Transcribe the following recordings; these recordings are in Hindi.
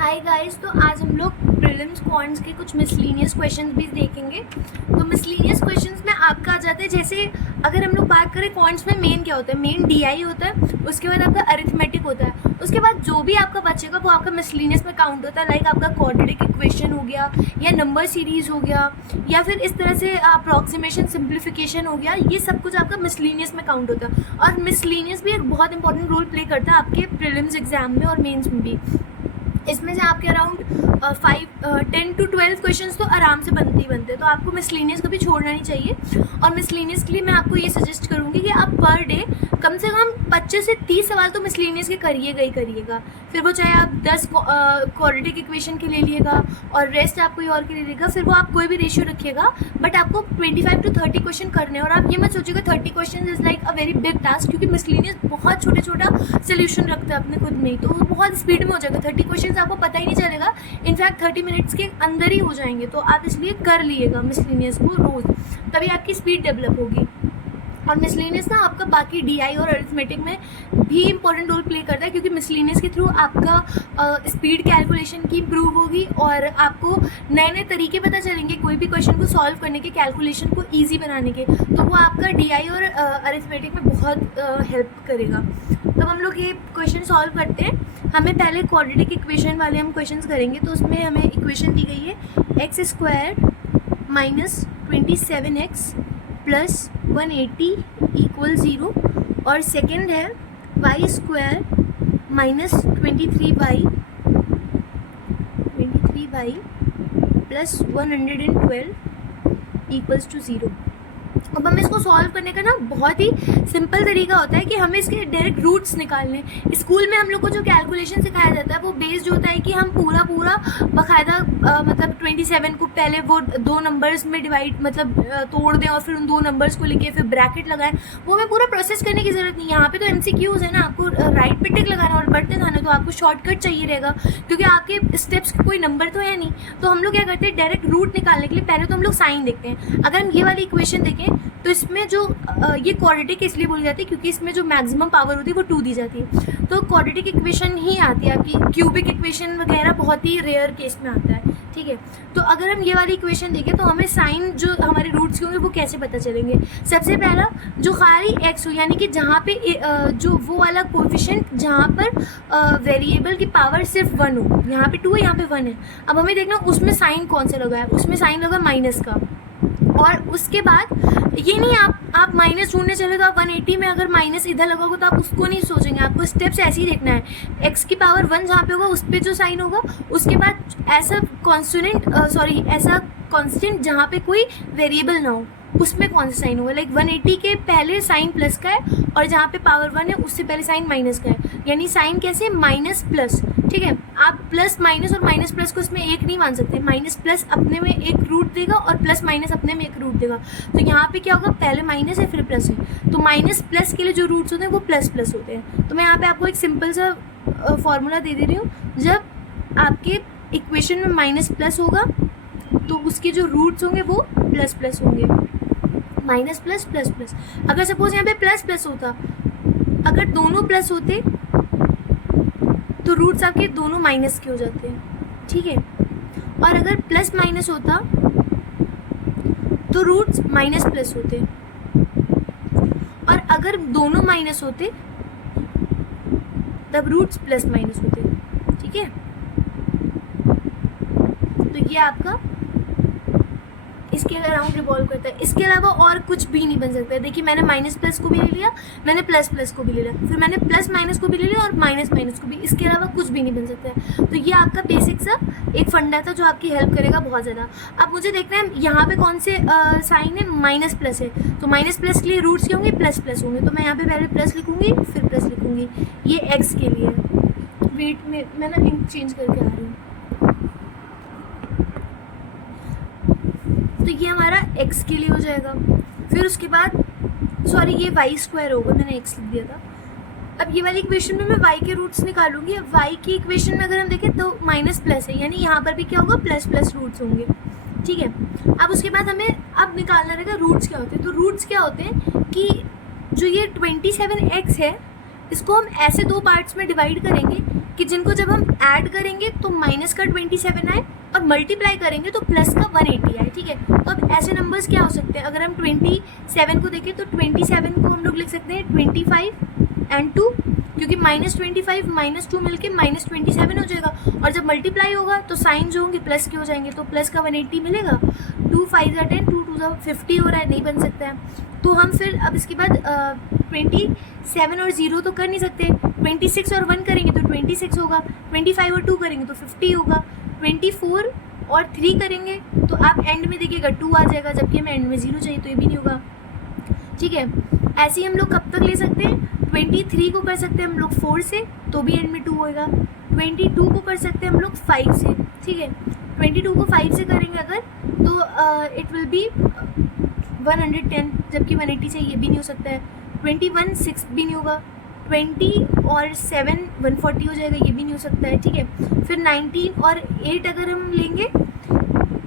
हाय गाइस, तो आज हम लोग प्रीलिम्स क्वांट्स के कुछ मिसलीनियस क्वेश्चंस भी देखेंगे। तो मिसलीनियस क्वेश्चंस में आपका आ जाता है, जैसे अगर हम लोग बात करें क्वांट्स में मेन क्या होता है, मेन डीआई होता है, उसके बाद आपका अरिथमेटिक होता है, उसके बाद जो भी आपका बचेगा वो आपका मिसलीनियस में काउंट होता है। लाइक आपका क्वाड्रेटिक इक्वेशन हो गया, या नंबर सीरीज हो गया, या फिर इस तरह से अप्रॉक्सीमेशन सिंप्लीफिकेशन हो गया, ये सब कुछ आपका मिसलीनियस में काउंट होता है। और मिसलीनियस भी एक बहुत इंपॉर्टेंट रोल प्ले करता है आपके प्रीलिम्स एग्जाम में और मेन्स में भी। इसमें से आपके अराउंड 10 to 12 क्वेश्चंस तो आराम से बनते ही बनते हैं, तो आपको मिसलीनियस कभी छोड़ना नहीं चाहिए। और मिसलीनियस के लिए मैं आपको ये सजेस्ट करूँगी कि आप पर डे कम से कम 25 से 30 सवाल तो मिसलीनियस के करिएगा ही करिएगा। फिर वो चाहे आप 10 क्वाड्रेटिक इक्वेशन के ले लिएगा और रेस्ट आप कोई और के ले लीजिएगा, फिर वो आप कोई भी रेशियो रखिएगा, बट आपको 25 to 30 क्वेश्चन करने हैं। और आप ये मत सोचिएगा 30 question is like a very big task, क्योंकि मिसलीनियस बहुत छोटा छोटा सोल्यूशन रखता है अपने खुद में ही, तो वो बहुत स्पीड में हो जाएगा। 30 क्वेश्चन आपको पता ही नहीं चलेगा, इनफैक्ट 30 मिनट्स के अंदर ही हो जाएंगे। तो आप इसलिए कर लिएगा मिसलीनियस को रोज, तभी आपकी स्पीड डेवलप होगी। और मिसलीनियस ना आपका बाकी डीआई और अरिथमेटिक में भी इंपॉर्टेंट रोल प्ले करता है, क्योंकि मिसलीनियस के थ्रू आपका स्पीड कैलकुलेशन की इम्प्रूव होगी और आपको नए नए तरीके पता चलेंगे कोई भी क्वेश्चन को सॉल्व करने के, कैलकुलेशन को ईजी बनाने के। तो वो आपका डीआई और अरिथमेटिक में बहुत हेल्प करेगा। तब हम लोग ये क्वेश्चन सॉल्व करते हैं। हमें पहले क्वाड्रेटिक इक्वेशन वाले हम क्वेश्चंस करेंगे। तो उसमें हमें इक्वेशन दी गई है x² minus 27x plus 180 equal 0, और सेकेंड है y² minus 23y plus 112 equals to 0। अब हमें इसको सॉल्व करने का ना बहुत ही सिंपल तरीका होता है कि हमें इसके डायरेक्ट रूट्स निकालने। स्कूल में हम लोग को जो कैलकुलेशन सिखाया जाता है वो बेस्ड होता है कि हम पूरा बाकायदा मतलब 27 को पहले वो दो नंबर्स में डिवाइड मतलब तोड़ दें और फिर उन दो नंबर्स को लिखे फिर ब्रैकेट लगाएं। वो हमें पूरा प्रोसेस करने की ज़रूरत नहीं। यहाँ पे तो MCQs है ना, आपको राइट पे टिक लगाना और बढ़ते जाना, तो आपको शॉर्टकट चाहिए रहेगा क्योंकि आपके स्टेप्स के कोई नंबर तो है नहीं। तो हम लोग क्या करते हैं, डायरेक्ट रूट निकालने के लिए पहले तो हम लोग साइन देखते हैं। अगर हम ये वाली इक्वेशन देखें तो इसमें जो ये क्वाड्रेटिक इसलिए बोली जाती है क्योंकि इसमें जो मैक्सिमम पावर होती है वो 2 दी जाती है। तो क्वाड्रेटिक इक्वेशन ही आती है आपकी, क्यूबिक इक्वेशन वगैरह बहुत ही रेयर केस में आता है, ठीक है। तो अगर हम ये वाली इक्वेशन देखें तो हमें साइन जो हमारे रूट्स के होंगे वो कैसे पता चलेंगे। सबसे पहला जो खाली एक्स हो, यानी कि जहाँ पे जो वो वाला कोएफिशिएंट जहाँ पर वेरिएबल की पावर सिर्फ 1 हो, यहाँ पे 2 है, यहाँ पे 1 है। अब हमें देखना उसमें साइन कौन सा लगा है, उसमें साइन लगा माइनस का। और उसके बाद ये नहीं आप माइनस ढूंढने चले तो आप 180 में अगर माइनस इधर लगोगे तो आप उसको नहीं सोचेंगे, आपको स्टेप्स ऐसे ही देखना है। x की पावर 1 जहाँ पे होगा उस पर जो साइन होगा, उसके बाद ऐसा कॉन्स्टेंट जहाँ पे कोई वेरिएबल ना हो उसमें कौन सा साइन होगा। लाइक 180 के पहले साइन प्लस का है और जहाँ पे पावर 1 है उससे पहले साइन माइनस का है, यानी साइन कैसे माइनस प्लस, ठीक है। आप प्लस माइनस और माइनस प्लस को इसमें एक नहीं मान सकते, माइनस प्लस अपने में एक रूट देगा और प्लस माइनस अपने में एक रूट देगा। तो यहाँ पे क्या होगा, पहले माइनस है फिर प्लस है, तो माइनस प्लस के लिए जो रूट्स होते हैं वो प्लस प्लस होते हैं। तो मैं यहाँ पे आपको एक सिंपल सा फॉर्मूला दे रही हूँ। जब आपके इक्वेशन में माइनस प्लस होगा तो उसके जो रूट्स होंगे वो प्लस प्लस होंगे, माइनस प्लस प्लस प्लस। अगर सपोज यहाँ पे प्लस प्लस होता, अगर दोनों प्लस होते तो रूट्स आपके दोनों माइनस के हो जाते हैं, ठीक है। और अगर प्लस माइनस होता तो रूट्स माइनस प्लस होते, और अगर दोनों माइनस होते तब रूट्स प्लस माइनस होते, ठीक है। तो ये आपका इसके अराउंड रिवॉल्व करता है। इसके अलावा और कुछ भी नहीं बन सकता है। देखिए मैंने माइनस प्लस को भी ले लिया, मैंने प्लस प्लस को भी ले लिया, फिर मैंने प्लस माइनस को भी ले लिया और माइनस माइनस को भी। इसके अलावा कुछ भी नहीं बन सकता है। तो ये आपका बेसिक सा एक फंडा था जो आपकी हेल्प करेगा बहुत ज़्यादा। अब मुझे देखना है यहाँ पे कौन से साइन है, माइनस प्लस है, तो माइनस प्लस के लिए रूट्स क्या होंगे, प्लस प्लस होंगे। तो मैं यहाँ पे पहले प्लस लिखूँगी फिर प्लस लिखूँगी, ये एक्स के लिए। वेट में मैं ना इंक चेंज करके आ रही हूँ। तो ये हमारा x के लिए हो जाएगा। फिर उसके बाद ये y² होगा, मैंने x लिख दिया था। अब ये वाली इक्वेशन में मैं y के रूट्स निकालूंगी। अब y की इक्वेशन में अगर हम देखें तो माइनस प्लस है, यानी यहाँ पर भी क्या होगा, प्लस प्लस रूट्स होंगे, ठीक है। अब उसके बाद हमें अब निकालना रहेगा रूट्स क्या होते हैं। तो रूट्स क्या होते हैं कि जो ये 27x है इसको हम ऐसे दो पार्ट्स में डिवाइड करेंगे कि जिनको जब हम ऐड करेंगे तो माइनस का 27 आए और मल्टीप्लाई करेंगे तो प्लस का 180 आए, ठीक है। तो अब ऐसे नंबर्स क्या हो सकते हैं, अगर हम 27 को देखें तो 27 को हम लोग लिख सकते हैं 25 एंड 2, क्योंकि -25 -2 मिलके -27 हो जाएगा, और जब मल्टीप्लाई होगा तो साइन जो होंगे प्लस के हो जाएंगे, तो प्लस का 180 मिलेगा। 2 5 10, 2 2 50 हो रहा है, नहीं बन सकता है। तो हम फिर अब इसके बाद 27 और 0 तो कर नहीं सकते, 26 और 1 करेंगे तो 26 होगा, 25 और 2 करेंगे तो 50 होगा, 24 और 3 करेंगे तो आप एंड में देखिएगा 2 आ जाएगा, जबकि हमें एंड में 0 चाहिए तो ये भी नहीं होगा, ठीक है। ऐसे ही हम लोग कब तक ले सकते हैं, 23 को कर सकते हैं हम लोग 4 से, तो भी एंड में 2 होएगा। 22 को कर सकते हैं हम लोग 5 से, ठीक है। 22 को 5 से करेंगे अगर तो इट विल बी 110, जबकि 180 चाहिए, ये भी नहीं हो सकता है। 21 6 भी नहीं होगा, 20 और 7 140 हो जाएगा, ये भी नहीं हो सकता है, ठीक है। फिर 19 और 8 अगर हम लेंगे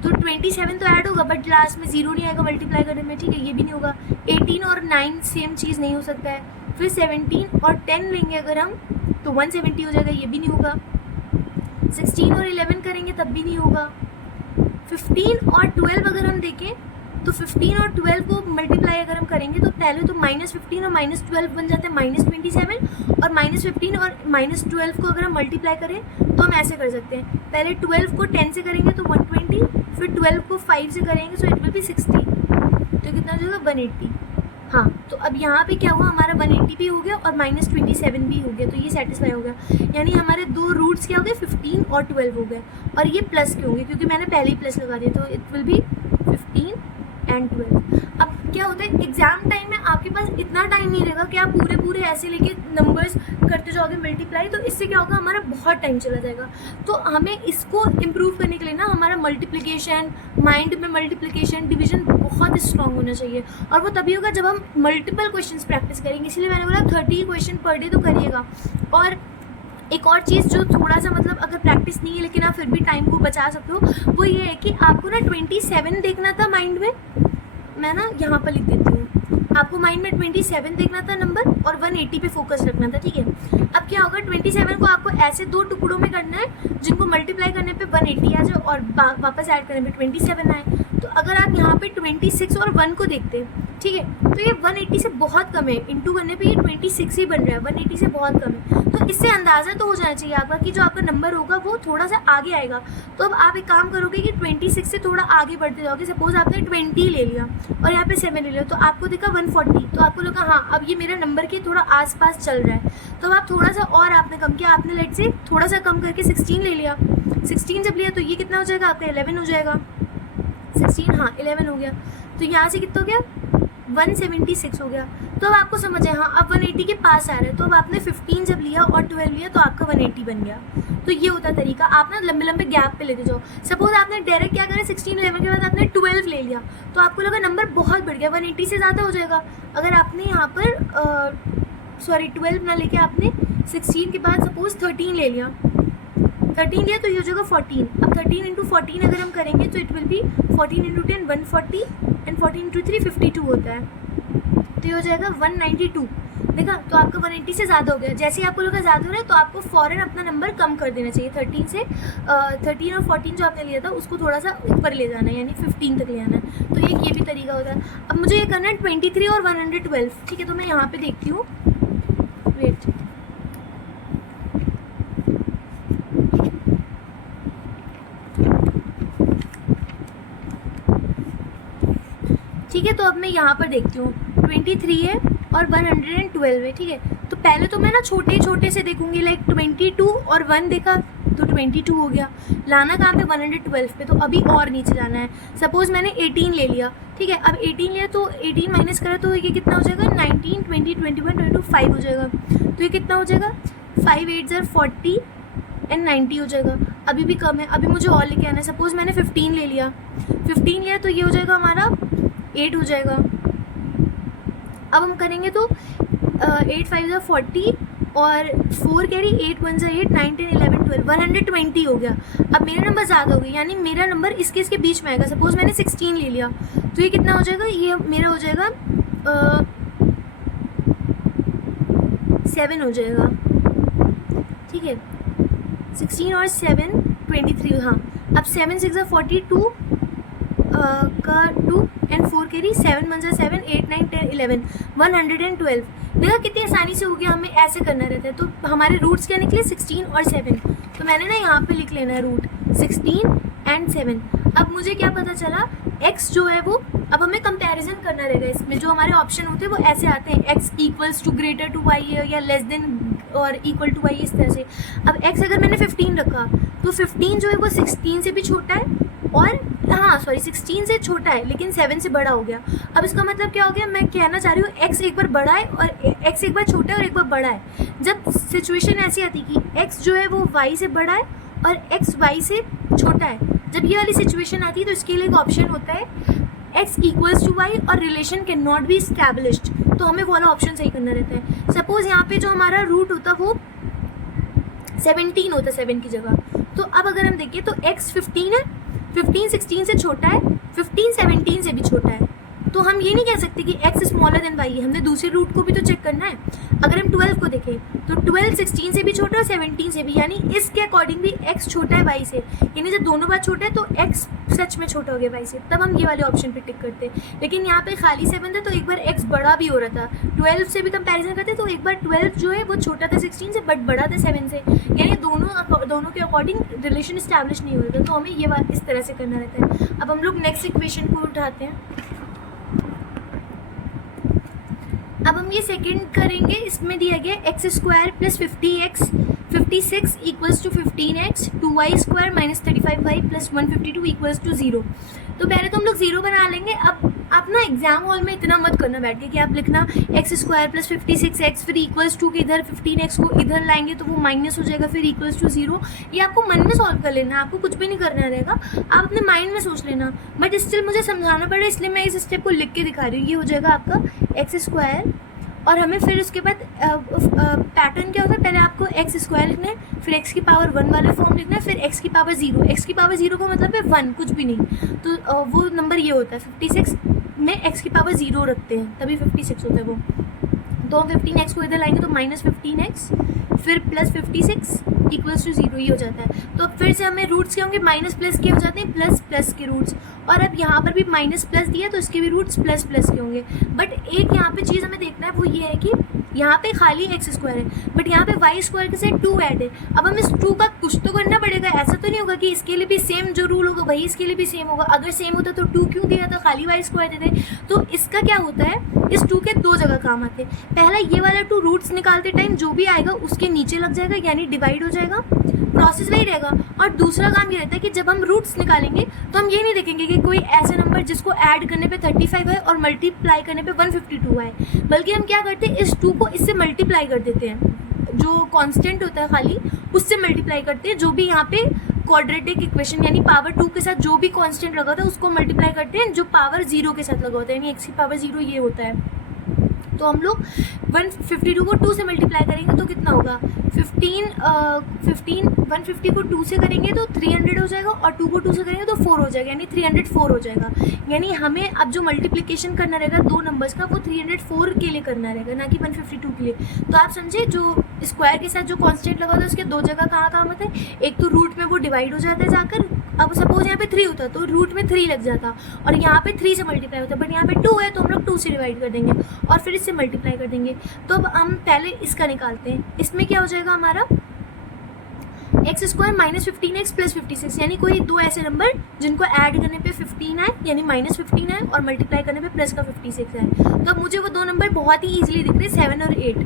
तो 27 तो ऐड होगा बट लास्ट में 0 नहीं आएगा मल्टीप्लाई करने में, ठीक है, ये भी नहीं होगा। 18 और 9 सेम चीज़ नहीं हो सकता है। फिर 17 और 10 लेंगे अगर हम तो 170 हो जाएगा, ये भी नहीं होगा। 16 और 11 करेंगे तब भी नहीं होगा। 15 और 12 अगर हम देखें तो 15 और 12 को मल्टीप्लाई अगर हम करेंगे तो पहले तो -15 और -12 बन जाते हैं -27, और -15 और -12 को अगर हम मल्टीप्लाई करें तो हम ऐसे कर सकते हैं, पहले 12 को 10 से करेंगे तो 120, फिर 12 को 5 से करेंगे सो इट विल बी 60, तो कितना हो जाएगा 180। हाँ, तो अब यहाँ पे क्या हुआ, हमारा 180 भी हो गया और -27 भी हो गया, तो ये सेटिस्फाई हो गया, यानी हमारे दो रूट्स क्या हो गए 15 और 12 हो गए, और ये प्लस के होंगे क्योंकि मैंने पहले ही प्लस लगा दिया, तो इट विल बी 15 एंड 12। अब क्या होता है, एग्जाम टाइम में आपके पास इतना टाइम नहीं रहेगा कि आप पूरे ऐसे लेके नंबर्स करते जाओगे मल्टीप्लाई, तो इससे क्या होगा, हमारा बहुत टाइम चला जाएगा। तो हमें इसको इम्प्रूव करने के लिए ना हमारा मल्टीप्लिकेशन, माइंड में मल्टीप्लिकेशन डिवीजन बहुत स्ट्रांग होना चाहिए, और वो तभी होगा जब हम मल्टीपल क्वेश्चंस प्रैक्टिस करेंगे। इसलिए मैंने बोला 30 क्वेश्चन पर डे तो करिएगा। और एक और चीज़ जो थोड़ा सा मतलब अगर प्रैक्टिस नहीं है लेकिन आप फिर भी टाइम को बचा सकते हो, वो ये है कि आपको ना 27 देखना था माइंड में, मैं ना यहाँ पर लिख देती हूँ, आपको माइंड में 27 देखना था नंबर और 180 पे फोकस रखना था, ठीक है। अब क्या होगा, 27 को आपको ऐसे दो टुकड़ों में करना है जिनको मल्टीप्लाई करने पे 180 आ जाए और वापस ऐड करने पे 27 आए। तो अगर आप यहाँ पे 26 और 1 को देखते हैं, ठीक है, तो ये 180 से बहुत कम है, इंटू करने पे ये 26 ही बन रहा है, 180 से बहुत कम है। तो इससे अंदाज़ा तो हो जाना चाहिए आपका कि जो आपका नंबर होगा वो थोड़ा सा आगे आएगा। तो अब आप एक काम करोगे कि 26 से थोड़ा आगे बढ़ते जाओगे। सपोज आपने 20 ले लिया और यहाँ पे 7 ले लिया, तो आपको देखा 140, तो आपको लगा हाँ अब ये मेरा नंबर के थोड़ा आसपास चल रहा है, तो अब आप थोड़ा सा और आपने कम किया, आपने लेट से थोड़ा सा कम करके 16 ले लिया। 16 जब लिया तो ये कितना हो जाएगा आपका 11 हो जाएगा। 16 हाँ 11 हो गया, तो यहाँ से कितना हो गया 176 हो गया। तो अब आपको समझ है हाँ अब 180 के पास आ रहा है, तो अब आपने 15 जब लिया और 12 लिया तो आपका 180 बन गया। तो ये होता है तरीका, आप ना लंबे लंबे गैप पे लेते जाओ। सपोज आपने डायरेक्ट क्या करें 16 11 के बाद आपने 12 ले लिया, तो आपको लगा नंबर बहुत बढ़ गया, 180 से ज़्यादा हो जाएगा। अगर आपने यहाँ पर 12 ना लेके आपने 16 के बाद सपोज 13 ले लिया, 13 लिया तो ये हो जाएगा 14। अब 13 इंटू 14 अगर हम करेंगे तो it will be 14 into 10 140 and 14 into 3 52 होता है, तो ये हो जाएगा 192। देखा, तो आपका 180 से ज़्यादा हो गया। जैसे ही आपको लगा ज़्यादा हो रहा है तो आपको फ़ौरन अपना नंबर कम कर देना चाहिए। 13 से 13 और 14 जो आपने लिया था उसको थोड़ा सा ऊपर ले जाना है, यानी 15 तक ले आना है। तो एक ये भी तरीका होता है। अब मुझे ये करना है 23 और 112, ठीक है। तो मैं यहाँ पर देखती हूँ, वेट, ठीक है। तो अब मैं यहाँ पर देखती हूँ 23 है और 112 है, ठीक है। तो पहले तो मैं ना छोटे छोटे से देखूंगी, लाइक 22 और 1 देखा तो 22 हो गया, लाना कहाँ पे 112 पे, तो अभी और नीचे जाना है। सपोज मैंने 18 ले लिया, ठीक है। अब 18 लिया तो 18 माइनस करा तो ये कितना हो जाएगा 19 20 21 22 5 हो जाएगा। तो ये कितना हो जाएगा 5 8 40 एंड 90 हो जाएगा। अभी भी कम है, अभी मुझे और लेके आना है। सपोज मैंने 15 ले लिया, 15 लिया तो ये हो जाएगा हमारा 8 हो जाएगा। अब हम करेंगे तो 8 5 40 और 4 कैरी 8 1 8 9 10 11 12 120 हो गया। अब मेरा नंबर ज़्यादा हो गया, यानी मेरा नंबर इसके बीच में आएगा। सपोज मैंने 16 ले लिया तो ये कितना हो जाएगा, ये मेरा हो जाएगा 7 हो जाएगा, ठीक है। 16 और 7 23, हाँ। अब 7 6 42 का 2 एंड 4 कैरी, 7 1 7, 8 9 10 11, 112। देखा कितनी आसानी से हो गया, हमें ऐसे करना रहता है। तो हमारे रूट्स क्या निकले, 16 और 7। तो मैंने ना यहाँ पे लिख लेना है रूट 16 एंड 7। अब मुझे क्या पता चला, x जो है वो, अब हमें कंपैरिजन करना रहेगा। इसमें जो हमारे ऑप्शन होते हैं वो ऐसे आते हैं, x equals to greater to y या लेस देन और इक्वल टू y, इस तरह से। अब x अगर मैंने 15 रखा तो 15 जो है वो 16 से भी छोटा है, और हाँ सॉरी 16 से छोटा है लेकिन 7 से बड़ा हो गया। अब इसका मतलब क्या हो गया, मैं कहना चाह रही हूँ x एक बार बड़ा है और x एक बार छोटा है और एक बार बड़ा है। जब सिचुएशन ऐसी आती कि x जो है वो y से बड़ा है और x y से छोटा है, जब ये वाली सिचुएशन आती है तो इसके लिए एक ऑप्शन होता है x इक्वल्स टू y और relation can not be established. तो हमें वो वाला ऑप्शन सही करना रहता है। सपोज यहाँ पे जो हमारा रूट होता वो 17 होता 7 की जगह। तो अब अगर हम देखें तो x 15 है, 15 16 से छोटा है, 15 17 से भी छोटा है। तो हम ये नहीं कह सकते कि x स्मॉलर देन y है, हमने दूसरे रूट को भी तो चेक करना है। अगर हम 12 को देखें तो 12 16 से भी छोटा है, 17 से भी, यानी इसके अकॉर्डिंग भी x छोटा है y से, यानी जब दोनों बार छोटा है तो x सच में छोटा हो गया y से, तब हम ये वाले ऑप्शन पे टिक करते हैं। लेकिन यहाँ पे खाली 7 था तो एक बार x बड़ा भी हो रहा था, 12 से भी कंपैरिजन करते तो एक बार 12 जो है वो छोटा था 16 से बट बड़ा था 7 से, यानी दोनों के अकॉर्डिंग रिलेशन इस्टेब्लिश नहीं हो रहा था। तो हमें ये बात इस तरह से करना रहता है। अब हम लोग नेक्स्ट इक्वेशन को उठाते हैं। अब हम ये सेकंड करेंगे, इसमें दिया गया x square plus 50x 56 equals to 15x 2y square minus 35y plus 152 equals to 0। तो पहले तो हम लोग 0 बना लेंगे। अब आप ना एग्जाम हॉल में इतना मत करना बैठ के कि आप लिखना एक्स स्क्वायर प्लस 56x फिर इक्वल्स टू के इधर 15x को इधर लाएंगे तो वो माइनस हो जाएगा फिर इक्वल्स टू 0। ये आपको मन में सॉल्व कर लेना, आपको कुछ भी नहीं करना रहेगा, आप अपने माइंड में सोच लेना। बट स्टिल मुझे समझाना पड़ेगा इसलिए मैं इस स्टेप को लिख के दिखा रही हूँ। ये हो जाएगा आपका एक्स स्क्वायर, और हमें फिर उसके बाद पैटर्न क्या होता है, पहले आपको एक्स स्क्वायर लिखना है, फिर एक्स की पावर 1 वाले फॉर्म लिखना है, फिर एक्स की पावर 0। एक्स की पावर 0 का मतलब है 1, कुछ भी नहीं। तो वो नंबर ये होता है 56 में एक्स की पावर 0 रखते हैं तभी 56 होता है वो। तो हम 15x को इधर लाएंगे तो माइनस 15x फिर प्लस 56 इक्वल्स टू 0, ये हो जाता है। तो फिर से हमें रूट्स क्या होंगे, माइनस प्लस के हो जाते हैं, प्लस प्लस के रूट्स। और अब यहाँ पर भी माइनस प्लस दिया तो इसके भी रूट्स प्लस प्लस के होंगे। बट एक यहाँ पे चीज़ हमें देखना है वो ये है कि यहाँ पे खाली एक्स स्क्वायर है बट यहाँ पे वाई स्क्वायर के साथ 2 ऐड है। अब हम इस 2 का कुछ तो करना पड़ेगा, ऐसा तो नहीं होगा कि इसके लिए भी सेम जो रूल होगा वही इसके लिए भी सेम होगा। अगर सेम होता तो 2 क्यों दिया था, खाली वाई स्क्वायर देते। तो इसका क्या होता है, इस 2 के 2 जगह काम आते हैं। पहला ये वाला 2 रूट्स निकालते टाइम जो भी आएगा उसके नीचे लग जाएगा यानी डिवाइड हो जाएगा, प्रोसेस वही रहेगा। और दूसरा काम ये रहता है कि जब हम रूट्स निकालेंगे तो हम ये नहीं देखेंगे कि कोई ऐसा नंबर जिसको ऐड करने पे 35 है और मल्टीप्लाई करने पे 152 है, बल्कि हम क्या करते हैं इस 2 को इससे मल्टीप्लाई कर देते हैं। जो कांस्टेंट होता है खाली उससे मल्टीप्लाई करते हैं, जो भी यहाँ पे क्वाड्रेटिक इक्वेशन यानी पावर 2 के साथ जो भी कांस्टेंट लगा था उसको मल्टीप्लाई करते हैं जो पावर 0 के साथ लगा होता है, यानी x की पावर 0 ये होता है। तो हम लोग 152 को 2 से मल्टीप्लाई करेंगे तो कितना होगा, 150 को 2 से करेंगे तो 300 हो जाएगा और 2 को 2 से करेंगे तो 4 हो जाएगा, यानी 304 हो जाएगा। यानी हमें अब जो मल्टीप्लिकेशन करना रहेगा 2 नंबर्स का वो 304 के लिए करना रहेगा, ना कि 152 के लिए। तो आप समझे, जो स्क्वायर के साथ जो कांस्टेंट लगा होता है उसके 2 जगह कहाँ काम होता है, एक तो रूट में वो डिवाइड हो जाता है जाकर। अब सपोज यहाँ पे 3 होता तो रूट में 3 लग जाता और यहाँ पे 3 से मल्टीप्लाई होता, बट यहाँ पे 2 है तो हम लोग 2 से डिवाइड कर देंगे और फिर इससे मल्टीप्लाई कर देंगे। तो अब हम पहले इसका निकालते हैं। इसमें क्या हो जाएगा हमारा x square minus 15x plus 56, यानी कोई 2 ऐसे नंबर जिनको ऐड करने पे 15 है यानी माइनस 15 है और मल्टीप्लाई करने पे प्लस का 56 है। तो अब मुझे वो 2 नंबर बहुत ही ईजिली दिख रहे हैं, 7 और 8।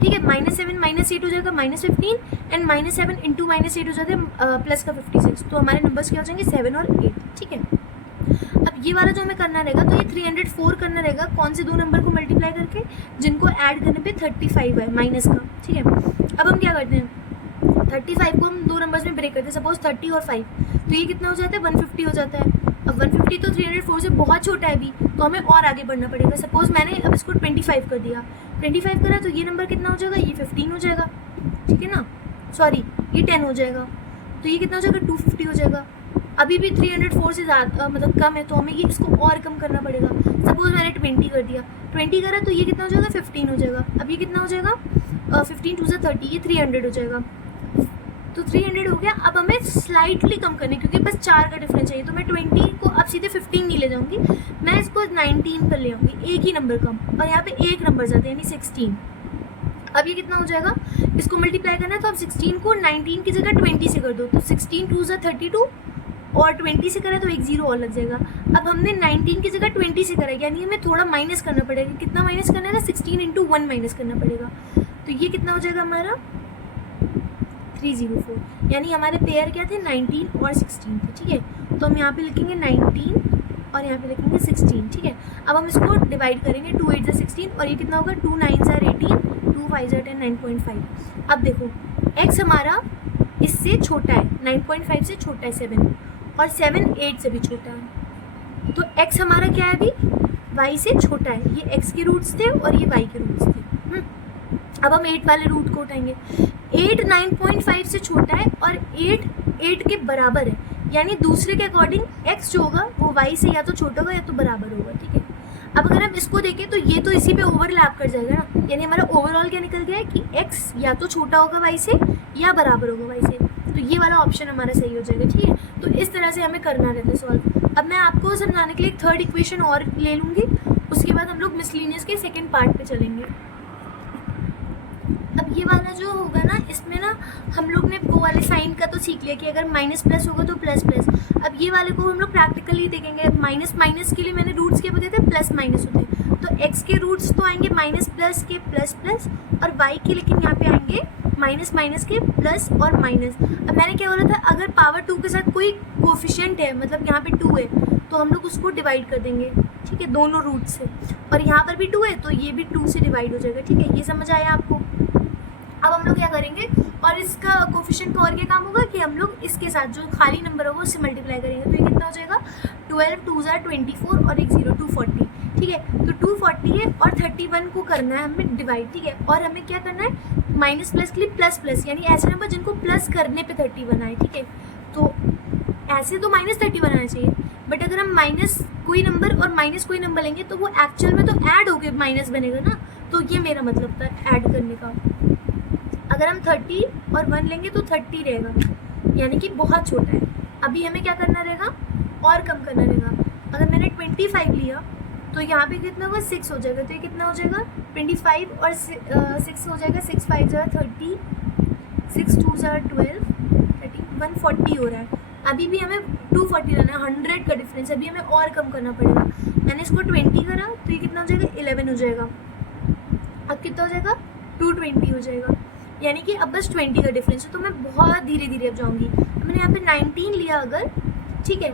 ठीक है, -7 -8 हो जाएगा -15 एंड -7 इंटू -8 हो जाता है प्लस का 56। तो हमारे नंबर्स क्या हो जाएंगे 7 और 8। ठीक है, अब ये वाला जो हमें करना रहेगा तो ये 304 करना रहेगा, कौन से 2 नंबर को मल्टीप्लाई करके, जिनको ऐड करने पे 35 है माइनस का। ठीक है, अब हम क्या करते हैं 35 को हम 2 नंबर्स में ब्रेक करते हैं, सपोज 30 और 5, तो ये कितना हो जाता है 150 हो जाता है। अब 150 तो 304 से बहुत छोटा है अभी, तो हमें और आगे बढ़ना पड़ेगा। सपोज मैंने अब इसको 25 कर दिया, 25 करा तो ये नंबर कितना हो जाएगा, ये 15 हो जाएगा। ठीक है ना, सॉरी ये 10 हो जाएगा, तो ये कितना हो जाएगा 250 हो जाएगा। अभी भी 304 से ज़्यादा मतलब कम है, तो हमें ये इसको और कम करना पड़ेगा। सपोज मैंने 20 कर दिया, 20 करा तो ये कितना हो जाएगा 15 हो जाएगा। अब ये कितना हो जाएगा 15 2 30, ये 300 हो जाएगा। तो 300 हो गया। अब हमें स्लाइटली कम करने, क्योंकि बस 4 का डिफरेंस चाहिए, तो मैं 20 को अब सीधे 15 नहीं ले जाऊंगी, मैं इसको 19 पर ले आऊँगी, एक ही नंबर कम, और यहाँ पे एक नंबर ज़्यादा यानी 16। अब ये कितना हो जाएगा, इसको मल्टीप्लाई करना है तो अब 16 को 19 की जगह 20 से कर दो, तो 16 2 32 और 20 से करें तो एक जीरो और लग जाएगा। अब हमने 19 की जगह 20 से करा, यानी हमें थोड़ा माइनस करना पड़ेगा। कितना माइनस करना है, 16 इंटू 1 माइनस करना पड़ेगा। तो ये कितना हो जाएगा हमारा 304, यानी हमारे पेयर क्या थे 19 और 16 थे। ठीक है, तो हम यहाँ पे लिखेंगे 19 और यहाँ पे लिखेंगे 16। ठीक है, अब हम इसको डिवाइड करेंगे, 2 8 16 और ये कितना होगा 2 9 18, 2 5 10, 9.5। अब देखो x हमारा इससे छोटा है, 9.5 से छोटा है 7, और 7 8 से भी छोटा है। तो x हमारा क्या है अभी, y से छोटा है। ये x के रूट्स थे और ये y के रूट्स थे। अब हम 8 वाले रूट को उठाएंगे। 8 9.5 से छोटा है और 8 8 के बराबर है, यानी दूसरे के अकॉर्डिंग x जो होगा वो y से या तो छोटा होगा या तो बराबर होगा। ठीक है, अब अगर हम इसको देखें तो ये तो इसी पे ओवरलैप कर जाएगा ना, यानी हमारा ओवरऑल क्या निकल गया है कि x या तो छोटा होगा y से या बराबर होगा y से। तो ये वाला ऑप्शन हमारा सही हो जाएगा। ठीक है, तो इस तरह से हमें करना रहता है सॉल्व। अब मैं आपको समझाने के लिए एक थर्ड इक्वेशन और ले लूँगी, उसके बाद हम लोग मिसलिनियस के सेकेंड पार्ट पे चलेंगे। अब ये वाला जो होगा ना, इसमें ना हम लोग ने वो वाले साइन का तो सीख लिया कि अगर माइनस प्लस होगा तो प्लस प्लस। अब ये वाले को हम लोग प्रैक्टिकली देखेंगे। माइनस माइनस के लिए मैंने रूट्स क्या बताए थे, प्लस माइनस होते हैं, तो x के रूट्स तो आएंगे माइनस प्लस के प्लस प्लस, और y के लेकिन यहाँ पे आएंगे माइनस माइनस के प्लस और माइनस। अब मैंने क्या बोला था, अगर पावर 2 के साथ कोई कोफिशिएंट है, मतलब यहाँ पे 2 है, तो हम लोग उसको डिवाइड कर देंगे। ठीक है, दोनों रूट से, और यहाँ पर भी 2 है तो ये भी 2 से डिवाइड हो जाएगा। ठीक है, ये समझ आया आपको। अब हम लोग क्या करेंगे, और इसका कोफिशिएंट का और क्या काम होगा कि हम लोग इसके साथ जो खाली नंबर होगा उससे मल्टीप्लाई करेंगे। तो ये कितना हो जाएगा 12 2 24 और एक 0 240। ठीक है, तो 240 है और 31 को करना है हमें डिवाइड। ठीक है, और हमें क्या करना है, माइनस प्लस के लिए प्लस प्लस, यानी ऐसे नंबर जिनको प्लस करने पे 31 आए। ठीक है, तो ऐसे तो माइनस 31 आना चाहिए, बट अगर हम माइनस कोई नंबर और माइनस कोई नंबर लेंगे तो वो एक्चुअल में तो ऐड होके माइनस बनेगा ना, तो ये मेरा मतलब था ऐड करने का। अगर हम 30 और 1 लेंगे तो 30 रहेगा, यानी कि बहुत छोटा है। अभी हमें क्या करना रहेगा, और कम करना रहेगा। अगर मैंने 25 लिया तो यहाँ पे कितना होगा 6 हो जाएगा, तो ये कितना हो जाएगा 25 और 6 हो जाएगा, 6 5 30, 6 2 12 30, 140 हो रहा है। अभी भी हमें 240 लाना है, 100 का डिफरेंस। अभी हमें और कम करना पड़ेगा। मैंने इसको 20 करा तो ये कितना हो जाएगा 11 हो जाएगा। अब कितना हो जाएगा 220 हो जाएगा, यानी कि अब बस 20 का डिफरेंस है। तो मैं बहुत धीरे धीरे अब जाऊँगी। मैंने यहाँ पे 19 लिया अगर, ठीक है,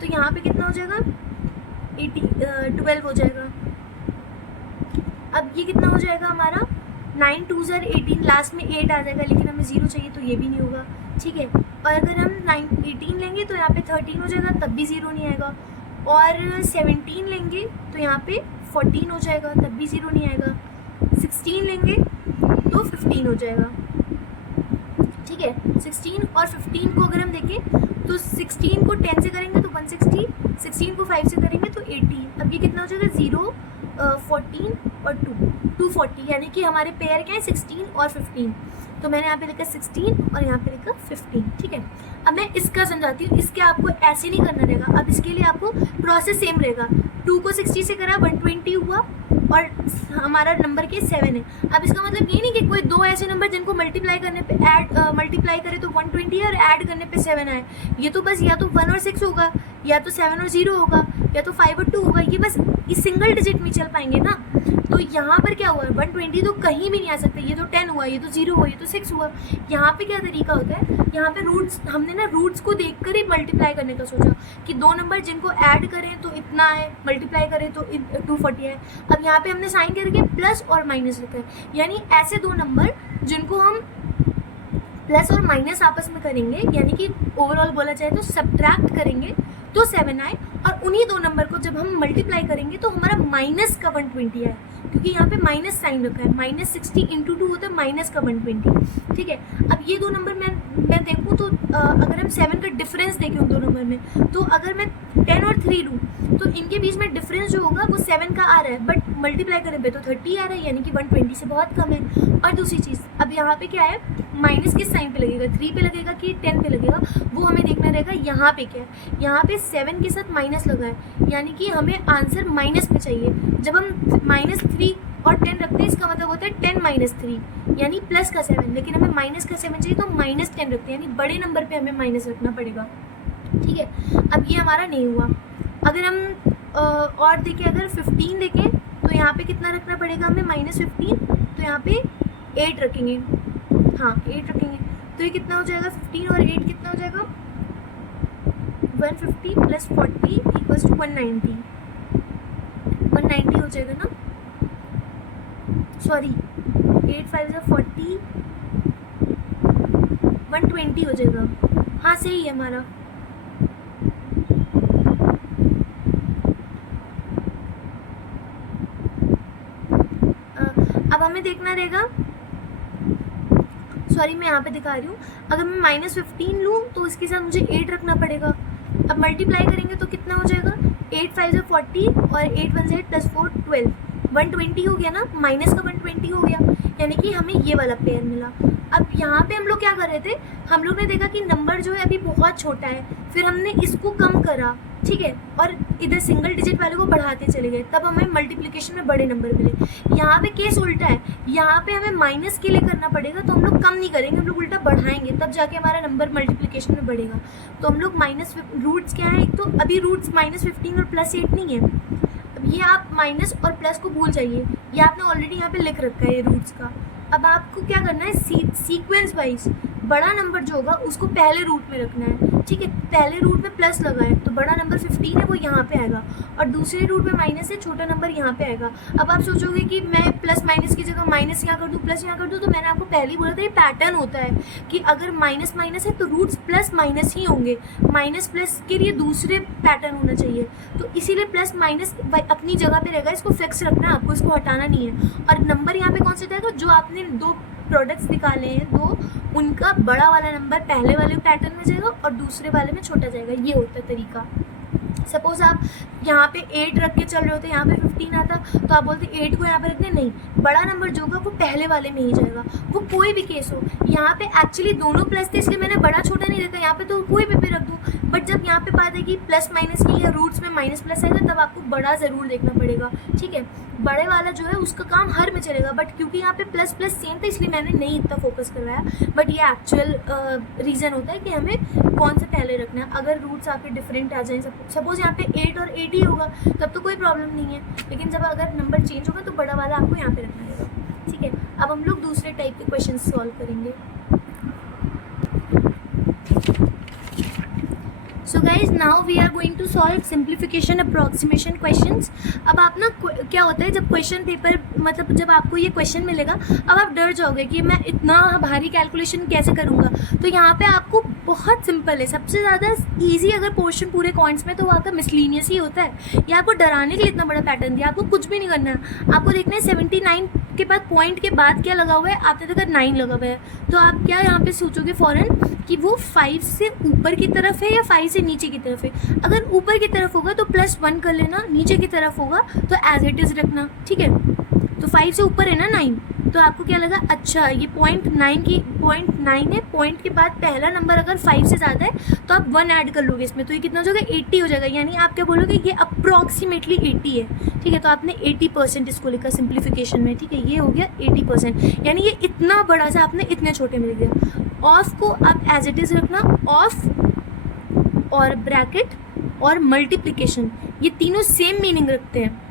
तो यहाँ पे कितना हो जाएगा 12 हो जाएगा। अब ये कितना हो जाएगा हमारा 9 2 18, लास्ट में 8 आ जाएगा, लेकिन हमें 0 चाहिए तो ये भी नहीं होगा। ठीक है, और अगर हम 18 लेंगे तो यहाँ पे 13 हो जाएगा, तब भी 0 नहीं आएगा। और 17 लेंगे तो यहाँ पे 14 हो जाएगा, तब भी 0 नहीं आएगा। 16 लेंगे तो 15 हो जाएगा। ठीक है, 16 और 15 को अगर हम देखें तो 16 को 10 से करेंगे तो 160, 16 को 5 से करेंगे तो 80। अब ये कितना हो जाएगा 0 14 और 240, यानी कि हमारे पेयर क्या है 16 और 15। तो मैंने यहाँ पे लिखा 16 और यहाँ पे लिखा 15। ठीक है, अब मैं इसका समझाती हूँ। इसके आपको ऐसे नहीं करना रहेगा। अब इसके लिए आपको प्रोसेस सेम रहेगा। 2 को 60 से करा 120 हुआ, और हमारा नंबर के 7 है। अब इसका मतलब ये नहीं कि कोई दो ऐसे नंबर जिनको मल्टीप्लाई करने पे मल्टीप्लाई करे तो 120 है और ऐड करने पे 7 आए। ये तो बस या तो 1 और 6 होगा, या तो 7 और 0 होगा, या तो 5 और 2 होगा। ये बस इस सिंगल डिजिट में चल पाएंगे ना। तो यहाँ पर क्या हुआ 120 तो कहीं भी नहीं आ सकता। ये तो 10 हुआ, ये तो 0 हुआ, ये तो 6 हुआ। यहाँ पे क्या तरीका होता है, यहाँ पे रूट्स हमने ना रूट्स को देखकर ही मल्टीप्लाई करने का सोचा कि दो नंबर जिनको ऐड करें तो इतना है, मल्टीप्लाई करें तो 240 है। अब यहाँ पे हमने साइन करके प्लस और माइनस रखा है, यानी ऐसे दो नंबर जिनको हम प्लस और माइनस आपस में करेंगे, यानी कि ओवरऑल बोला जाए तो सब्ट्रैक्ट करेंगे तो 7 आए, और उन्हीं दो नंबर को जब हम मल्टीप्लाई करेंगे तो हमारा माइनस का 120 आए, क्योंकि यहाँ पे माइनस साइन रखा है। -60 इंटू 2 होता है माइनस का 120, ठीक है। अब ये दो नंबर मैं देखूँ तो अगर हम 7 का डिफरेंस देखें उन दो नंबर में, तो अगर मैं 10 और 3 लूँ तो इनके बीच में डिफरेंस जो होगा वो 7 का आ रहा है, बट मल्टीप्लाई करें पे तो 30 आ रहा है, यानी कि 120 से बहुत कम है। और दूसरी चीज़, अब यहाँ पे क्या है, माइनस किस साइन पे लगेगा, 3 पे लगेगा कि 10 पे लगेगा, वो हमें देखना रहेगा। यहाँ पे क्या है, यहाँ पे 7 के साथ माइनस लगा है, यानी कि हमें आंसर माइनस में चाहिए। जब हम -3 और 10 रखते हैं इसका मतलब होता है 10 - 3 यानी प्लस का 7, लेकिन हमें माइनस का 7 चाहिए तो -10 रखते हैं, यानी बड़े नंबर पे हमें माइनस रखना पड़ेगा, ठीक है। अब ये हमारा नहीं हुआ। अगर हम और देखें, अगर 15 देखें तो यहाँ पे कितना रखना पड़ेगा हमें, -15, तो यहाँ पे 8 रखेंगे, हाँ 8 रखेंगे, तो ये कितना हो जाएगा, 15 और 8 कितना हो जाएगा, 150 + 40 = 190 हो जाएगा ना, सॉरी 8 5 = 40, 120 हो जाएगा, हाँ सही है हमारा। अब हमें देखना रहेगा, सॉरी मैं यहाँ पे दिखा रही हूँ, अगर मैं -15 लूँ तो इसके साथ मुझे 8 रखना पड़ेगा। अब मल्टीप्लाई करेंगे तो कितना हो जाएगा, 8 5 = 40 और 8 1 + 8 + 4 12, 120 हो गया ना, माइनस का 120 हो गया, यानी कि हमें ये वाला पेयर मिला। अब यहाँ पे हम लोग क्या कर रहे थे, हम लोग ने देखा कि नंबर जो है अभी बहुत छोटा है, फिर हमने इसको कम करा, ठीक है, और इधर सिंगल डिजिट वाले को बढ़ाते चले गए, तब हमें मल्टीप्लिकेशन में बड़े नंबर मिले। यहाँ पे केस उल्टा है, यहाँ पे हमें माइनस के लिए करना पड़ेगा, तो हम लोग कम नहीं करेंगे, हम लोग उल्टा बढ़ाएंगे, तब जाके हमारा नंबर मल्टीप्लिकेशन में बढ़ेगा। तो हम लोग रूट्स क्या है, एक तो अभी रूट्स -15 और +8 नहीं है। अब ये आप माइनस और प्लस को भूल जाइए, ये आपने ऑलरेडी यहाँ पे लिख रखा है ये रूट्स का। अब आपको क्या करना है, सीक्वेंस वाइज बड़ा नंबर जो होगा उसको पहले रूट में रखना है, ठीक है। पहले रूट में प्लस लगा है तो बड़ा नंबर 15 है वो यहाँ पे आएगा, और दूसरे रूट में माइनस है, छोटा नंबर यहाँ पे आएगा। अब आप सोचोगे कि मैं प्लस माइनस की जगह माइनस यहाँ कर दूँ, प्लस यहाँ कर दूँ, तो मैंने आपको पहले ही बोला था ये पैटर्न होता है कि अगर माइनस माइनस है तो रूट्स प्लस माइनस ही होंगे, माइनस प्लस के लिए दूसरे पैटर्न होना चाहिए। तो इसीलिए प्लस माइनस अपनी जगह पे रहेगा, इसको फिक्स रखना है आपको, इसको हटाना नहीं है। और नंबर यहाँ पे कौन सा जाएगा, जो आपने दो प्रोडक्ट्स निकाले हैं दो, उनका बड़ा वाला नंबर पहले वाले पैटर्न में जाएगा और दूसरे वाले में छोटा जाएगा, ये होता है तरीका। सपोज आप यहाँ पे 8 रख के चल रहे होते, यहाँ पे 15 आता, तो आप बोलते 8 को यहाँ पे रखते, नहीं, बड़ा नंबर जो होगा वो पहले वाले में ही जाएगा, वो कोई भी केस हो। यहाँ पे एक्चुअली दोनों प्लस थे इसलिए मैंने बड़ा छोटा नहीं रखा, यहाँ पे तो कोई भी रख दूँ, बट जब यहाँ पे बात है कि प्लस माइनस की या रूट्स में माइनस प्लस आएगा, तब आपको बड़ा ज़रूर देखना पड़ेगा, ठीक है। बड़े वाला जो है उसका काम हर में चलेगा, बट क्योंकि यहाँ पे प्लस प्लस सेम था इसलिए मैंने नहीं इतना फोकस करवाया, बट ये एक्चुअल रीज़न होता है कि हमें कौन से पहले रखना है। अगर रूट्स आपके डिफरेंट आ जाएं, सपोज यहाँ पे 8 और 8 ही होगा तब तो कोई प्रॉब्लम नहीं है, लेकिन जब अगर नंबर चेंज होगा तो बड़ा वाला आपको यहाँ पे रखना रहेगा, ठीक है। अब हम लोग दूसरे टाइप के क्वेश्चन सॉल्व करेंगे। So guys now we are going to solve simplification approximation questions. अब आप ना क्या होता है जब क्वेश्चन पेपर, मतलब जब आपको ये क्वेश्चन मिलेगा, अब आप डर जाओगे कि मैं इतना भारी कैलकुलेशन कैसे करूँगा। तो यहाँ पे आपको बहुत सिंपल है, सबसे ज़्यादा ईजी अगर पोर्शन पूरे कॉइंट्स में तो वो आपका मिसलीनियस ही होता है। ये आपको डराने के लिए इतना बड़ा पैटर्न दिया, आपको कुछ भी नहीं करना है, आपको देखना है 79 के बाद पॉइंट के बाद क्या लगा हुआ है, आपने देखा 9 लगा हुआ है, तो आप क्या यहाँ पे सोचोगे फ़ौरन कि वो 5 से ऊपर की तरफ है या 5 से नीचे की तरफ है। अगर ऊपर की तरफ होगा तो +1 कर लेना, नीचे की तरफ होगा तो एज इट इज़ रखना, ठीक है। तो 5 से ऊपर है ना 9, तो आपको क्या लगा, अच्छा ये पॉइंट 9 है, पॉइंट के बाद पहला नंबर अगर 5 से ज़्यादा है तो आप 1 ऐड कर लोगे इसमें, तो ये कितना हो जाएगा, 80 हो जाएगा, यानी आप क्या बोलोगे ये अप्रॉक्सीमेटली 80 है, ठीक है। तो आपने 80% इसको लिखा सिंप्लीफिकेशन में, ठीक है, ये हो गया 80%, यानी ये इतना बड़ा सा आपने इतने छोटे में लिख दिया। ऑफ को आप एज इट इज़ रखना, ऑफ और ब्रैकेट और मल्टीप्लिकेशन ये तीनों सेम मीनिंग रखते हैं।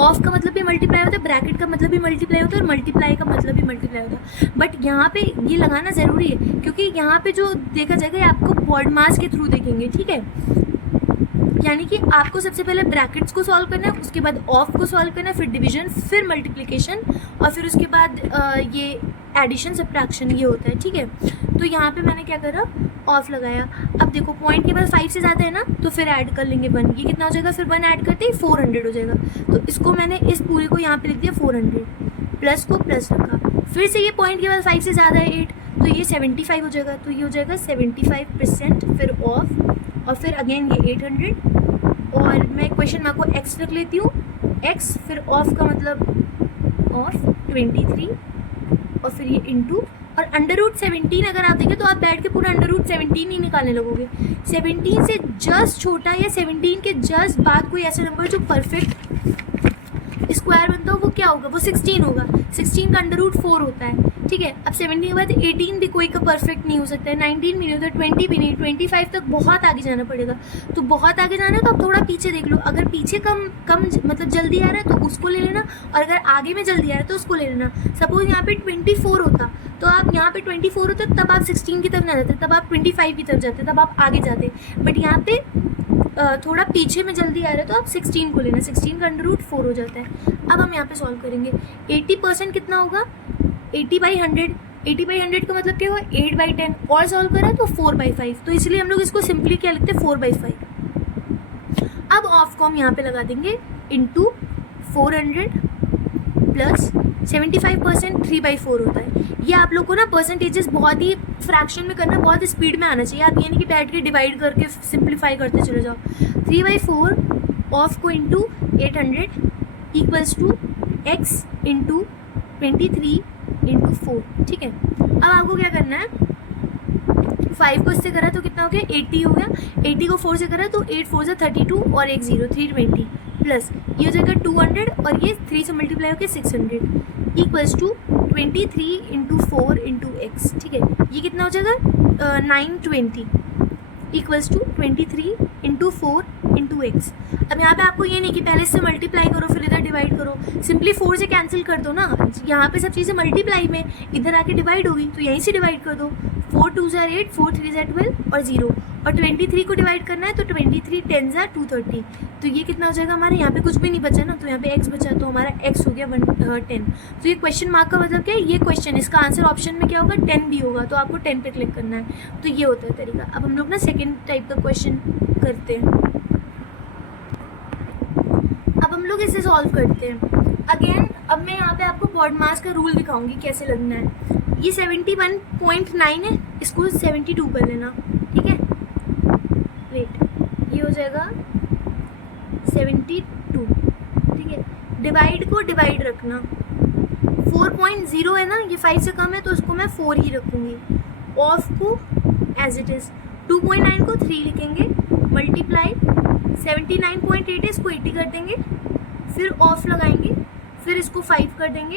ऑफ का मतलब भी मल्टीप्लाई होता है, ब्रैकेट का मतलब भी मल्टीप्लाई होता है और मल्टीप्लाई का मतलब भी मल्टीप्लाई होता है, बट यहाँ पे ये लगाना ज़रूरी है क्योंकि यहाँ पे जो देखा जाएगा ये आपको वर्ड मास के थ्रू देखेंगे, ठीक है। यानी कि आपको सबसे पहले ब्रैकेट्स को सॉल्व करना है, उसके बाद ऑफ को सॉल्व करना है, फिर डिवीजन, फिर मल्टीप्लिकेशन और फिर उसके बाद ये एडिशन सब्ट्रैक्शन ये होता है, ठीक है। तो यहाँ पे मैंने क्या करा, ऑफ लगाया। अब देखो पॉइंट के बाद 5 से ज़्यादा है ना, तो फिर ऐड कर लेंगे 1, ये कितना हो जाएगा, फिर 1 ऐड करते ही 400 हो जाएगा। तो इसको मैंने इस पूरे को यहाँ पे लिख दिया 400, प्लस को प्लस रखा, फिर से ये पॉइंट के बाद 5 से ज़्यादा है 8, तो ये 75 हो जाएगा, तो ये हो जाएगा 75%, फिर ऑफ, और फिर अगेन ये 800, और मैं क्वेश्चन मार्क को एक्स रख लेती हूँ, एक्स, फिर ऑफ का मतलब ऑफ 23, और फिर ये इंटू, और √17 अगर आप देखें तो आप बैठ के पूरा √17 ही निकालने लगोगे। 17 से जस्ट छोटा या 17 के जस्ट बाद कोई ऐसा नंबर जो परफेक्ट स्क्वायर बनता हो वो क्या होगा, वो 16 होगा। 16 का √4 होता है, ठीक है। अब 17 के बाद 18 भी कोई का परफेक्ट नहीं हो सकता है, 19 भी नहीं होता, 20 भी नहीं, 25 तक बहुत आगे जाना पड़ेगा। तो बहुत आगे जाना है तो आप थोड़ा पीछे देख लो, अगर पीछे कम मतलब जल्दी आ रहा है तो उसको ले लेना, और अगर आगे में जल्दी आ रहा है तो उसको ले लेना। सपोज यहाँ पे 24 होता तो आप यहाँ पे 24 होता तब आप 16 की तरफ ना जाते, तब आप 25 की तरफ जाते, तब आप आगे जाते, बट यहाँ पे थोड़ा पीछे में जल्दी आ रहा है तो आप 16 को लेना, 16 का √4 हो जाता है। अब हम यहाँ पे सॉल्व करेंगे, 80% कितना होगा, 80/100, 80/100 का मतलब क्या होगा 8/10, और सॉल्व करा तो 4/5, तो इसलिए हम लोग इसको सिंपली क्या लिखते हैं 4/5। अब ऑफ को हम यहाँ पे लगा देंगे इंटू 400 प्लस 75% 3/4 होता है। ये आप लोग को ना परसेंटेजेस बहुत ही फ्रैक्शन में करना, बहुत स्पीड में आना चाहिए, आप ये नहीं कि बैठ के डिवाइड करके सिंप्लीफाई करते चले जाओ। 3/4 ऑफ को into 800 equals to x into 23 into 4, ठीक है। अब आपको क्या करना है, 5 को इससे करा तो कितना हो गया 80 हो गया, 80 को 4 से करा तो 8 4 से 32 और 1 0 320, प्लस ये हो जाएगा 200 और ये 3 से मल्टीप्लाई होकर 600 equals to 23 into 4 into x, ठीक है। ये कितना हो जाएगा 920 equals to 23 into 4 into x. अब यहाँ पे आपको ये नहीं कि पहले इससे मल्टीप्लाई करो फिर इधर डिवाइड करो, सिंपली 4 से कैंसिल कर दो ना, यहाँ पे सब चीज़ें मल्टीप्लाई में, इधर आके डिवाइड होगी तो यहीं से डिवाइड कर दो। 4 2 ज़ा 8, 4 3 ज़ा 12 और 0, और 23 को डिवाइड करना है तो 23 10 ज़ा 230, तो ये कितना हो जाएगा हमारे, यहाँ पे कुछ भी नहीं बचा ना, तो यहाँ पे x बचा, तो हमारा x हो गया 10। तो ये क्वेश्चन मार्क का मतलब क्या है, ये क्वेश्चन इसका आंसर ऑप्शन में क्या होगा 10 भी होगा, तो आपको 10 पे क्लिक करना है। तो ये होता है तरीका। अब हम लोग ना सेकेंड टाइप का क्वेश्चन करते हैं, अब हम लोग इसे सॉल्व करते हैं। अगेन अब मैं यहाँ पे आपको बॉड मास का रूल दिखाऊंगी कैसे लगना है। ये 71.9 है, इसको 72 कर लेना, ठीक है। वेट, ये हो जाएगा 72, ठीक है। डिवाइड को डिवाइड रखना, 4.0 है ना, ये 5 से कम है तो इसको मैं 4 ही रखूँगी। ऑफ को एज इट इज़, 2.9 को 3 लिखेंगे, मल्टीप्लाई 79.8 है, इसको 80 कर देंगे, फिर ऑफ लगाएंगे, फिर इसको 5 कर देंगे,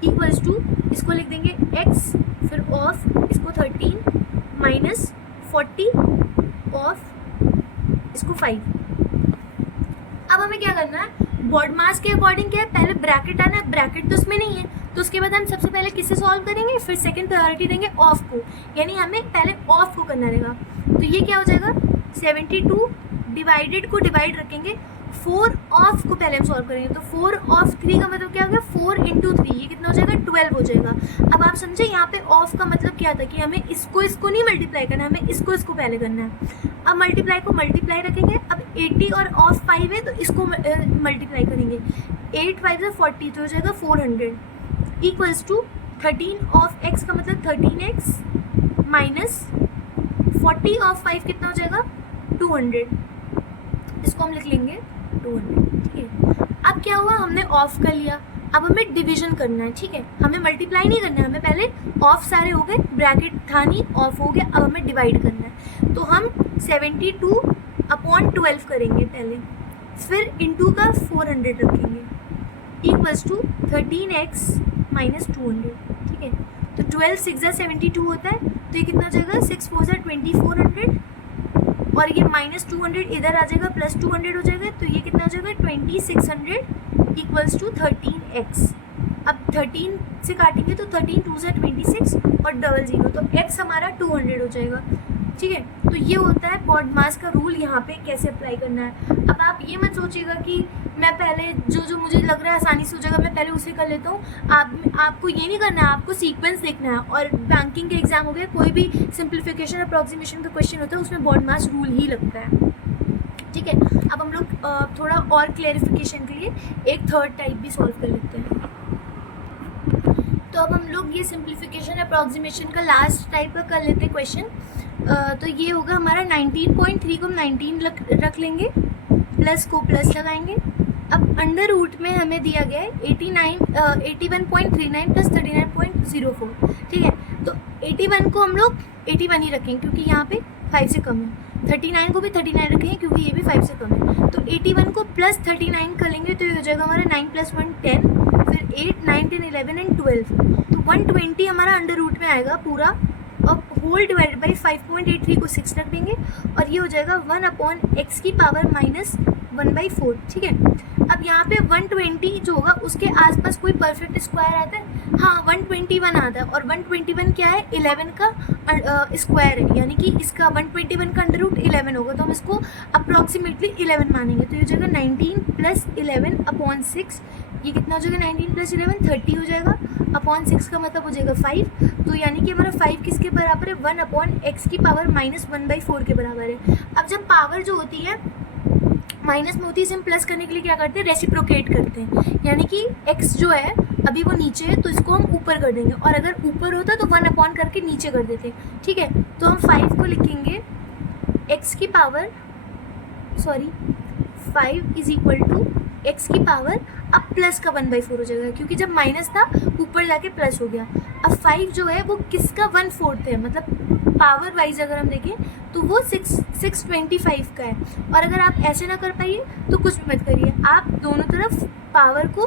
इक्वल्स टू इसको लिख देंगे x, फिर ऑफ इसको 13 माइनस 40 ऑफ इसको 5। अब हमें क्या करना है, बॉड मास के अकॉर्डिंग क्या है, पहले ब्रैकेट आना है, ब्रैकेट तो उसमें नहीं है, तो उसके बाद हम सबसे पहले किससे सॉल्व करेंगे, फिर सेकंड प्रायोरिटी देंगे ऑफ को, यानी हमें पहले ऑफ को करना रहेगा। तो ये क्या हो जाएगा 72 डिवाइडेड को डिवाइड रखेंगे, 4 ऑफ को पहले हम सॉल्व करेंगे, तो 4 ऑफ 3 का मतलब क्या हो गया 4 इंटू 3, ये कितना हो जाएगा 12 हो जाएगा। अब आप समझे यहाँ पे ऑफ का मतलब क्या था कि हमें इसको नहीं मल्टीप्लाई करना, हमें इसको पहले करना है। अब मल्टीप्लाई को मल्टीप्लाई रखेंगे, अब 80 और ऑफ 5 है तो इसको मल्टीप्लाई करेंगे, 8 5 से 40 तो हो जाएगा 400 इक्वल्स टू 13 ऑफ x का मतलब 13x माइनस 40 ऑफ 5 कितना हो जाएगा 200, इसको हम लिख लेंगे 200, ठीक है। अब क्या हुआ, हमने ऑफ कर लिया, अब हमें डिवीजन करना है, ठीक है। हमें मल्टीप्लाई नहीं करना है, हमें पहले ऑफ सारे हो गए, ब्रैकेट था नहीं, ऑफ हो गया, अब हमें डिवाइड करना है। तो हम 72/12 करेंगे पहले, फिर इंटू का 400 रखेंगे, इक्वल्स टू 13x माइनस 200, ठीक है। तो 12 6 ज़ा 72 होता है, तो ये कितना हो जाएगा 6 4 ज़ा 2400, और ये माइनस 200 इधर आ जाएगा, प्लस 200 हो जाएगा, तो ये कितना हो जाएगा 2600 इक्वल्स टू 13x। अब 13 से काटेंगे तो 13 2 ज़ा 26 और 00, तो x हमारा 200 हो जाएगा, ठीक है। तो ये होता है बॉडमास का रूल, यहाँ पे कैसे अप्लाई करना है। अब आप ये मत सोचिएगा कि मैं पहले जो मुझे लग रहा है आसानी से हो जाएगा मैं पहले उसे कर लेता हूँ। आपको ये नहीं करना है, आपको सीक्वेंस देखना है। और बैंकिंग के एग्जाम हो गए, कोई भी सिंप्लीफिकेशन अप्रॉक्सीमेशन का क्वेश्चन होता है उसमें बॉडमास रूल ही लगता है, ठीक है। अब हम लोग थोड़ा और क्लेरिफिकेशन के लिए एक थर्ड टाइप भी सॉल्व कर लेते हैं। तो अब हम लोग ये सिंप्लीफिकेशन अप्रॉक्सीमेशन का लास्ट टाइप का कर लेते हैं क्वेश्चन। तो ये होगा हमारा 19.3 को हम 19 रख लेंगे, प्लस को प्लस लगाएंगे। अब अंडर रूट में हमें दिया गया है 81.39 प्लस 39.04, ठीक है। तो 81 को हम लोग 81 ही रखेंगे क्योंकि यहाँ पे 5 से कम है। 39 को भी 39 रखेंगे क्योंकि ये भी 5 से कम है। तो 81 को प्लस 39 कर लेंगे तो ये हो जाएगा हमारा 9 + 1 10, फिर 8 9 10 11 एंड 12। तो 120 हमारा अंडर रूट में आएगा पूरा। अब होल डिवाइडेड बाई 5.83 को 6 रख देंगे और ये हो जाएगा 1/x की पावर -1/4, ठीक है। अब यहाँ पे 120 जो होगा उसके आसपास कोई परफेक्ट स्क्वायर आता है, हाँ 121 आता है। और 121 क्या है, 11 का स्क्वायर है, यानी कि इसका 121 का अंडर रूट 11 होगा, तो हम इसको अप्रॉक्सीमेटली 11 मानेंगे। तो ये हो जाएगा 19 + 11/6। ये कितना हो जाएगा, 19 + 11 30 हो जाएगा, अपॉन 6 का मतलब हो जाएगा 5। तो यानी कि हमारा 5 किसके बराबर है, 1/x की पावर -1/4 के बराबर है। अब जब पावर जो होती है माइनस में होती है, इसे हम प्लस करने के लिए क्या करते हैं, रेसिप्रोकेट करते हैं। यानी कि x जो है अभी वो नीचे है तो इसको हम ऊपर कर देंगे, और अगर ऊपर होता तो 1 करके नीचे कर देते, ठीक है। तो हम 5 को लिखेंगे x की पावर 5 = x की पावर, अब प्लस का 1/4 हो जाएगा क्योंकि जब माइनस था ऊपर जाके प्लस हो गया। अब 5 जो है वो किसका 1/4 है, मतलब पावर वाइज अगर हम देखें तो वो 625 का है। और अगर आप ऐसे ना कर पाइए तो कुछ भी मत करिए, आप दोनों तरफ पावर को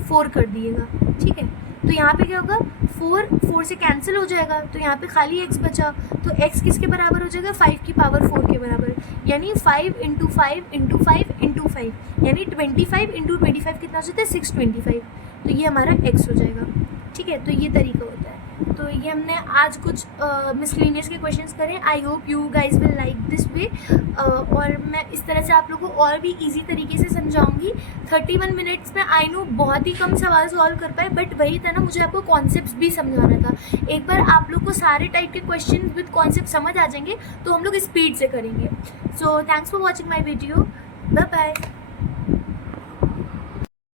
4 कर दिएगा, ठीक है। तो यहाँ पे क्या होगा, 4 से कैंसिल हो जाएगा, तो यहाँ पे खाली x बचा। तो x किसके बराबर हो जाएगा, 5 की पावर 4 के बराबर, यानी 5 × 5 × 5 × 5, यानी 25 × 25 कितना हो जाता है, 625। तो ये हमारा x हो जाएगा, ठीक है। तो ये तरीका होता है। तो ये हमने आज कुछ मिसलेनियस के क्वेश्चंस करे। I hope you guys will like this way, और मैं इस तरह से आप लोगों को और भी इजी तरीके से समझाऊंगी। 31 मिनट्स में आई नो बहुत ही कम सवाल सॉल्व कर पाए, बट वही था ना, मुझे आपको कॉन्सेप्ट्स भी समझाना था। एक बार आप लोग को सारे टाइप के क्वेश्चन विद कॉन्सेप्ट समझ आ जाएंगे तो हम लोग स्पीड से करेंगे। So thanks for watching my video, bye bye.